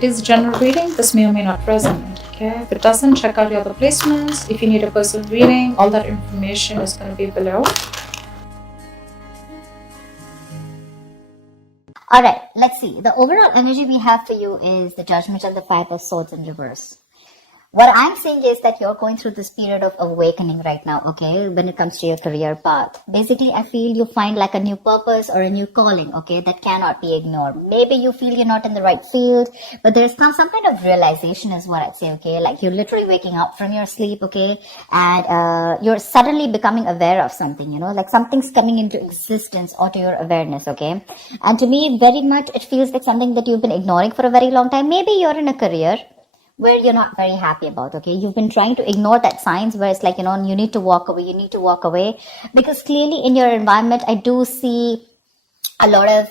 It is general reading. This may or may not resonate. Okay, if it doesn't, check out your other placements. If you need a personal reading, all that information is going to be below. Alright, let's see. The overall energy we have for you is the Judgment and the Five of Swords in reverse. What I'm saying is that you're going through this period of awakening right now, okay, when it comes to your career path. Basically, I feel you find like a new purpose or a new calling, okay, that cannot be ignored. Maybe you feel you're not in the right field, but there's some kind of realization is what I'd say, okay, like you're literally waking up from your sleep, okay, and you're suddenly becoming aware of something, you know, like something's coming into existence or to your awareness, okay. And to me, very much, it feels like something that you've been ignoring for a very long time. Maybe you're in a career where you're not very happy about, okay? You've been trying to ignore that signs where it's like, you know, you need to walk away, because clearly in your environment, I do see a lot of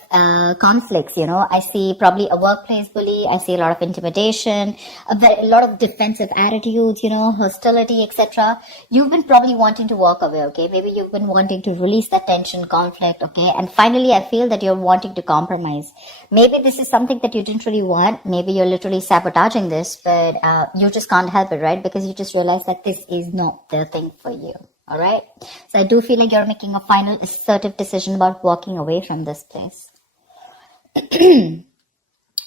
conflicts, you know. I see probably a workplace bully. I see a lot of intimidation, a lot of defensive attitudes, you know, hostility, etc. You've been probably wanting to walk away, okay? Maybe you've been wanting to release that tension, conflict, okay? And finally, I feel that you're wanting to compromise. Maybe this is something that you didn't really want. Maybe you're literally sabotaging this, but you just can't help it, right? Because you just realize that this is not the thing for you. All right. So I do feel like you're making a final assertive decision about walking away from this place. In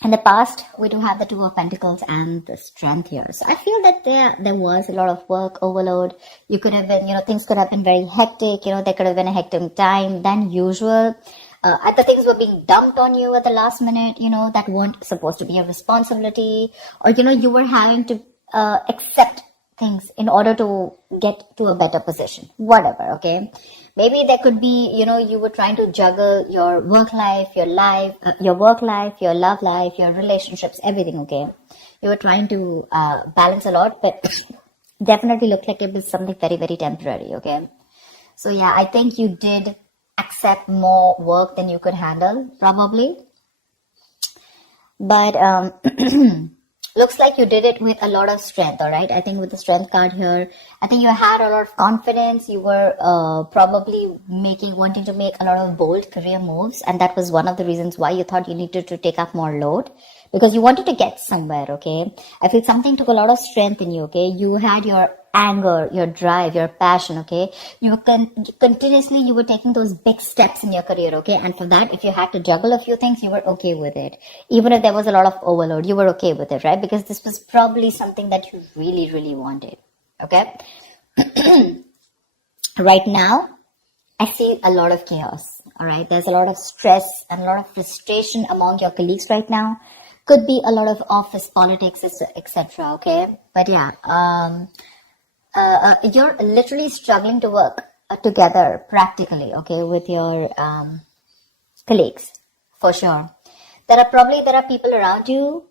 the past, we do have the Two of Pentacles and the Strength here. So I feel that there was a lot of work overload. You could have been, you know, things could have been very hectic. You know, there could have been a hectic time than usual. The things were being dumped on you at the last minute, you know, that weren't supposed to be a responsibility. Or, you know, you were having to accept things in order to get to a better position, whatever, okay? Maybe there could be, you know, you were trying to juggle your work life, your work life, your love life, your relationships, everything, okay? You were trying to balance a lot, but definitely looked like it was something very, very temporary, okay? So yeah, I think you did accept more work than you could handle, probably. But looks like you did it with a lot of strength, all right? I think with the Strength card here, I think you had a lot of confidence. You were probably wanting to make a lot of bold career moves. And that was one of the reasons why you thought you needed to take up more load, because you wanted to get somewhere, okay? I feel something took a lot of strength in you, okay? You had your anger, your drive, your passion, okay? You were continuously, you were taking those big steps in your career, okay? And for that, if you had to juggle a few things, you were okay with it. Even if there was a lot of overload, you were okay with it, right? Because this was probably something that you really, really wanted, okay? Right now, I see a lot of chaos, all right? There's a lot of stress and a lot of frustration among your colleagues right now. Could be a lot of office politics, etc., okay? But yeah, you're literally struggling to work together practically, okay, with your colleagues, for sure. There are people around you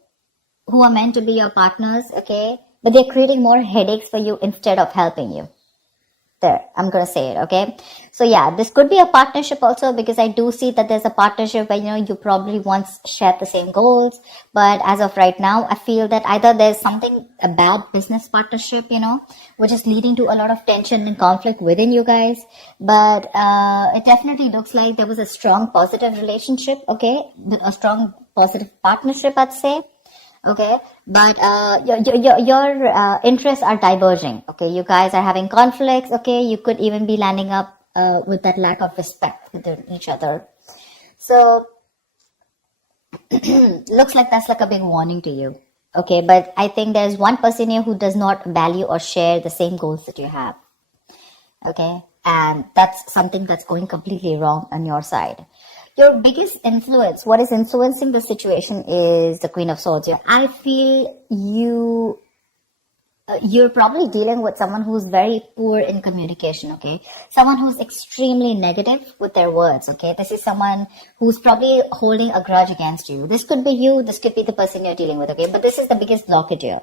who are meant to be your partners, okay, but they're creating more headaches for you instead of helping you. There, I'm going to say it, okay? So yeah, this could be a partnership also, because I do see that there's a partnership where, you know, you probably once shared the same goals, but as of right now, I feel that either there's a bad business partnership, you know, which is leading to a lot of tension and conflict within you guys, but it definitely looks like there was a strong positive relationship, okay? A strong positive partnership, I'd say. Okay, but your interests are diverging. Okay, you guys are having conflicts. Okay, you could even be landing up with that lack of respect within each other. So looks like that's like a big warning to you. Okay, but I think there's one person here who does not value or share the same goals that you have. Okay, and that's something that's going completely wrong on your side. Your biggest influence, what is influencing the situation, is the Queen of Swords here. I feel you're probably dealing with someone who's very poor in communication, okay? Someone who's extremely negative with their words, okay? This is someone who's probably holding a grudge against you. This could be you, this could be the person you're dealing with, okay? But this is the biggest blockage here.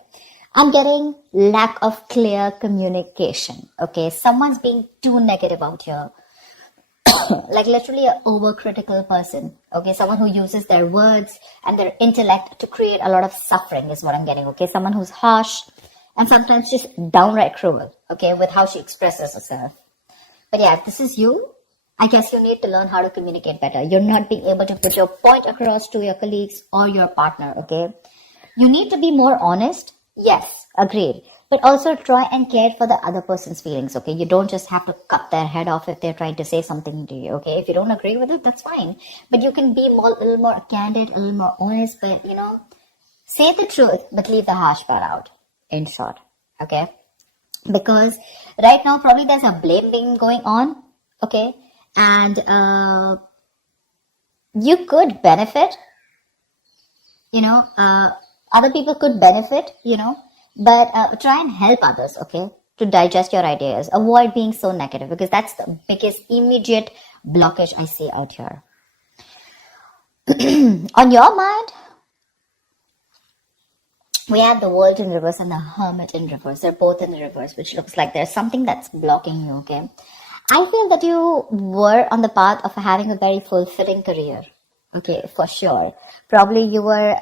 I'm getting lack of clear communication, okay? Someone's being too negative out here. Like literally an overcritical person, okay? Someone who uses their words and their intellect to create a lot of suffering is what I'm getting, okay? Someone who's harsh and sometimes just downright cruel, okay, with how she expresses herself. But yeah, if this is you, I guess you need to learn how to communicate better. You're not being able to put your point across to your colleagues or your partner, okay? You need to be more honest. Yes, agreed. But also try and care for the other person's feelings, okay? You don't just have to cut their head off if they're trying to say something to you, okay? If you don't agree with it, that's fine. But you can be more, a little more candid, a little more honest, but, say the truth, but leave the harsh part out, in short, okay? Because right now, probably there's a blame game going on, okay? And you could benefit, other people could benefit, but try and help others, okay, to digest your ideas. Avoid being so negative, because that's the biggest immediate blockage I see out here. On your mind, we have the World in reverse and the Hermit in reverse. They're both in the reverse, which looks like there's something that's blocking you, okay? I feel that you were on the path of having a very fulfilling career, okay, for sure. Probably you were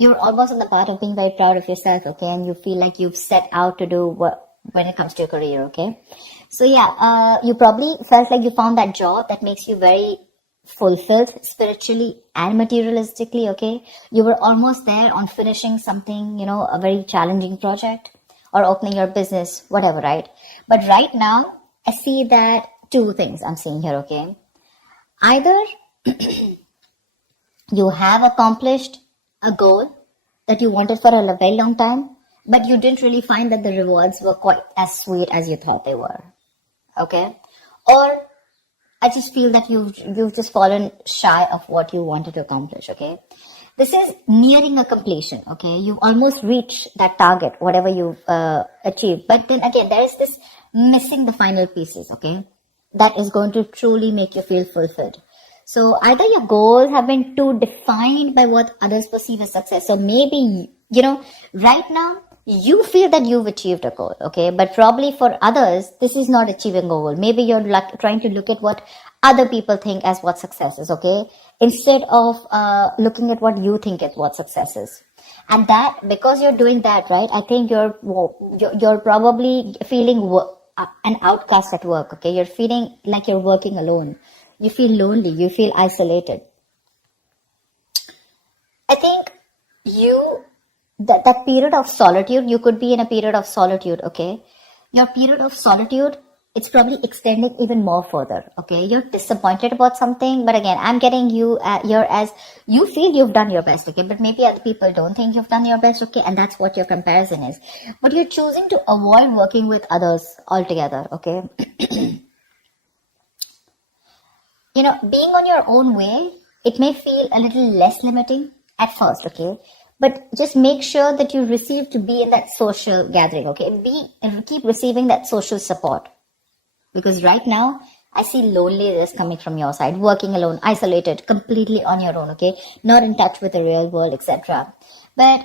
almost on the path of being very proud of yourself, okay, and you feel like you've set out to do what when it comes to your career, okay? So yeah, you probably felt like you found that job that makes you very fulfilled spiritually and materialistically, okay? You were almost there on finishing something, a very challenging project or opening your business, whatever, right? But right now, I see that two things I'm seeing here, okay? Either you have accomplished a goal that you wanted for a very long time, but you didn't really find that the rewards were quite as sweet as you thought they were, okay? Or I just feel that you've just fallen shy of what you wanted to accomplish, okay? This is nearing a completion, okay? You've almost reached that target, whatever you've achieved. But then again, there is this missing the final pieces, okay? That is going to truly make you feel fulfilled. So either your goals have been too defined by what others perceive as success. So maybe, right now, you feel that you've achieved a goal, okay? But probably for others, this is not achieving a goal. Maybe you're trying to look at what other people think as what success is, okay? Instead of looking at what you think is what success is. And that, because you're doing that, right, I think you're probably feeling an outcast at work, okay? You're feeling like you're working alone. You feel lonely. You feel isolated. I think that period of solitude, you could be in a period of solitude, okay? Your period of solitude, it's probably extending even more further, okay? You're disappointed about something, but again, I'm getting you here as you feel you've done your best, okay? But maybe other people don't think you've done your best, okay? And that's what your comparison is. But you're choosing to avoid working with others altogether, okay? Being on your own way, it may feel a little less limiting at first, okay? But just make sure that you receive to be in that social gathering, okay? Keep receiving that social support. Because right now, I see loneliness coming from your side, working alone, isolated, completely on your own, okay? Not in touch with the real world, etc. But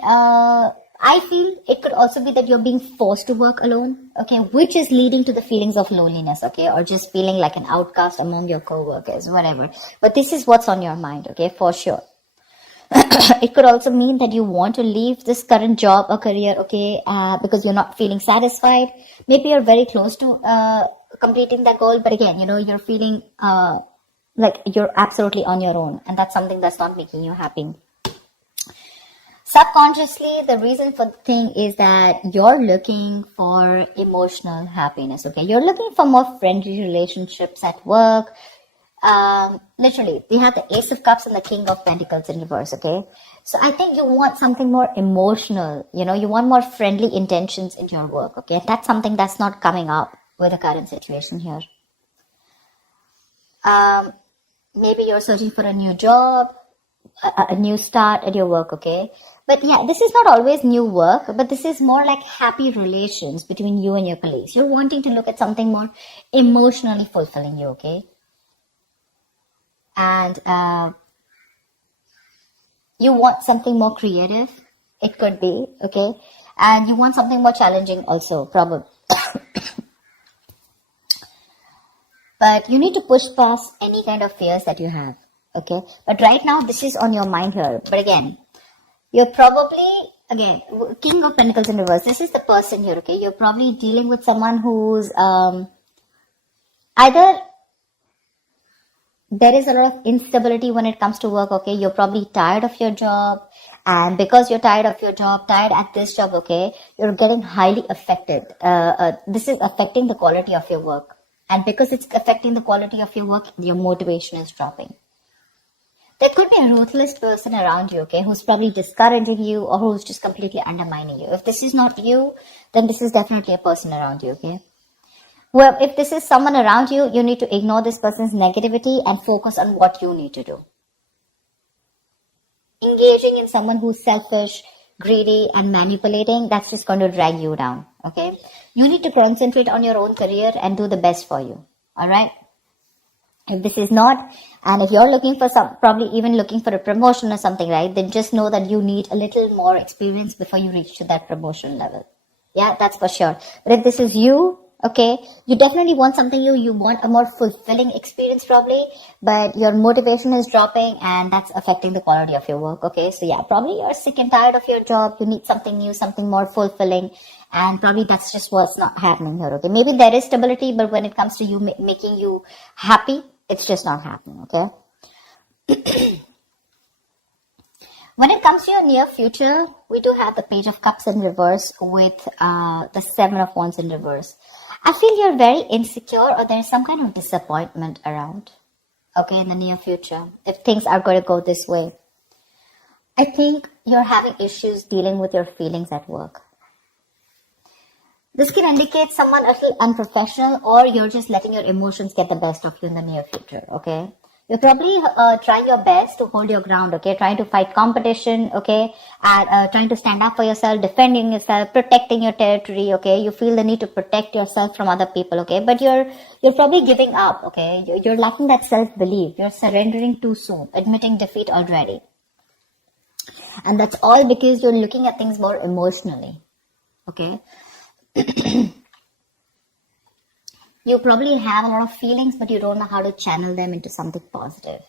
I feel it could also be that you're being forced to work alone, okay? Which is leading to the feelings of loneliness, okay? Or just feeling like an outcast among your co-workers, whatever. But this is what's on your mind, okay? For sure. It could also mean that you want to leave this current job or career, okay, because you're not feeling satisfied. Maybe you're very close to completing that goal, but again, you're feeling like you're absolutely on your own, and that's something that's not making you happy. Subconsciously, the reason for the thing is that you're looking for emotional happiness, okay? You're looking for more friendly relationships at work. Literally, we have the Ace of Cups and the King of Pentacles in reverse, okay? So I think you want something more emotional, you want more friendly intentions in your work, okay? That's something that's not coming up with the current situation here. Maybe you're searching for a new job, a new start at your work, okay? But yeah, this is not always new work, but this is more like happy relations between you and your colleagues. You're wanting to look at something more emotionally fulfilling you, okay? And you want something more creative, it could be, okay? And you want something more challenging also, probably. But you need to push past any kind of fears that you have, okay? But right now, this is on your mind here. But again, you're probably, again, King of Pentacles in reverse. This is the person here, okay? You're probably dealing with someone who's either there is a lot of instability when it comes to work, okay? You're probably tired of your job, And because you're tired of your job, tired at this job, okay, you're getting highly affected. This is affecting the quality of your work. And because it's affecting the quality of your work, your motivation is dropping. There could be a ruthless person around you, okay, who's probably discouraging you or who's just completely undermining you. If this is not you, then this is definitely a person around you, okay? Well, if this is someone around you, you need to ignore this person's negativity and focus on what you need to do. Engaging in someone who's selfish, greedy, and manipulating, that's just going to drag you down, okay? You need to concentrate on your own career and do the best for you, all right? If this is not, and if you're looking for probably even looking for a promotion or something, right, then just know that you need a little more experience before you reach to that promotion level. Yeah, that's for sure. But if this is you, okay, you definitely want something you want a more fulfilling experience probably, but your motivation is dropping and that's affecting the quality of your work, okay? So yeah, probably you're sick and tired of your job, you need something new, something more fulfilling, and probably that's just what's not happening here, okay? Maybe there is stability, but when it comes to you making you happy, it's just not happening, okay? When it comes to your near future, we do have the Page of Cups in reverse with the Seven of Wands in reverse. I feel you're very insecure or there's some kind of disappointment around, okay, in the near future, if things are going to go this way. I think you're having issues dealing with your feelings at work. This can indicate someone a little unprofessional or you're just letting your emotions get the best of you in the near future, okay? You're probably trying your best to hold your ground, okay? Trying to fight competition, okay? And trying to stand up for yourself, defending yourself, protecting your territory, okay? You feel the need to protect yourself from other people, okay? But you're probably giving up, okay? You're lacking that self-belief. You're surrendering too soon, admitting defeat already. And that's all because you're looking at things more emotionally, okay? You probably have a lot of feelings, but you don't know how to channel them into something positive.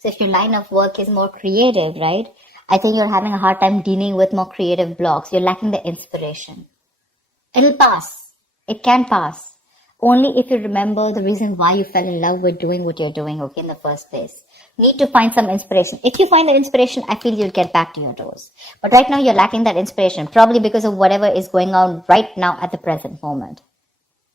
So if your line of work is more creative, right? I think you're having a hard time dealing with more creative blocks. You're lacking the inspiration. It'll pass. It can pass. Only if you remember the reason why you fell in love with doing what you're doing, okay, in the first place. Need to find some inspiration. If you find the inspiration, I feel you'll get back to your doors. But right now you're lacking that inspiration, probably because of whatever is going on right now at the present moment.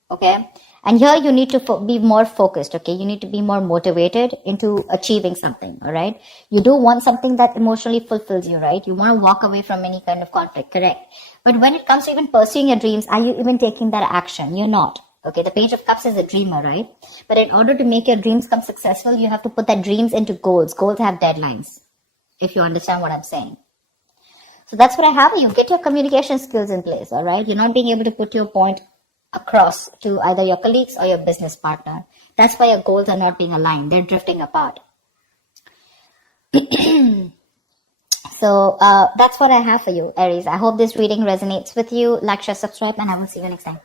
Okay? And here you need to be more focused, okay? You need to be more motivated into achieving something, all right? You do want something that emotionally fulfills you, right? You want to walk away from any kind of conflict, correct? But when it comes to even pursuing your dreams, are you even taking that action? You're not. Okay, the Page of Cups is a dreamer, right? But in order to make your dreams come successful, you have to put that dreams into goals. Goals have deadlines, if you understand what I'm saying. So that's what I have. You get your communication skills in place, all right? You're not being able to put your point across to either your colleagues or your business partner. That's why your goals are not being aligned. They're drifting apart. So that's what I have for you, Aries. I hope this reading resonates with you. Like, share, subscribe, and I will see you next time.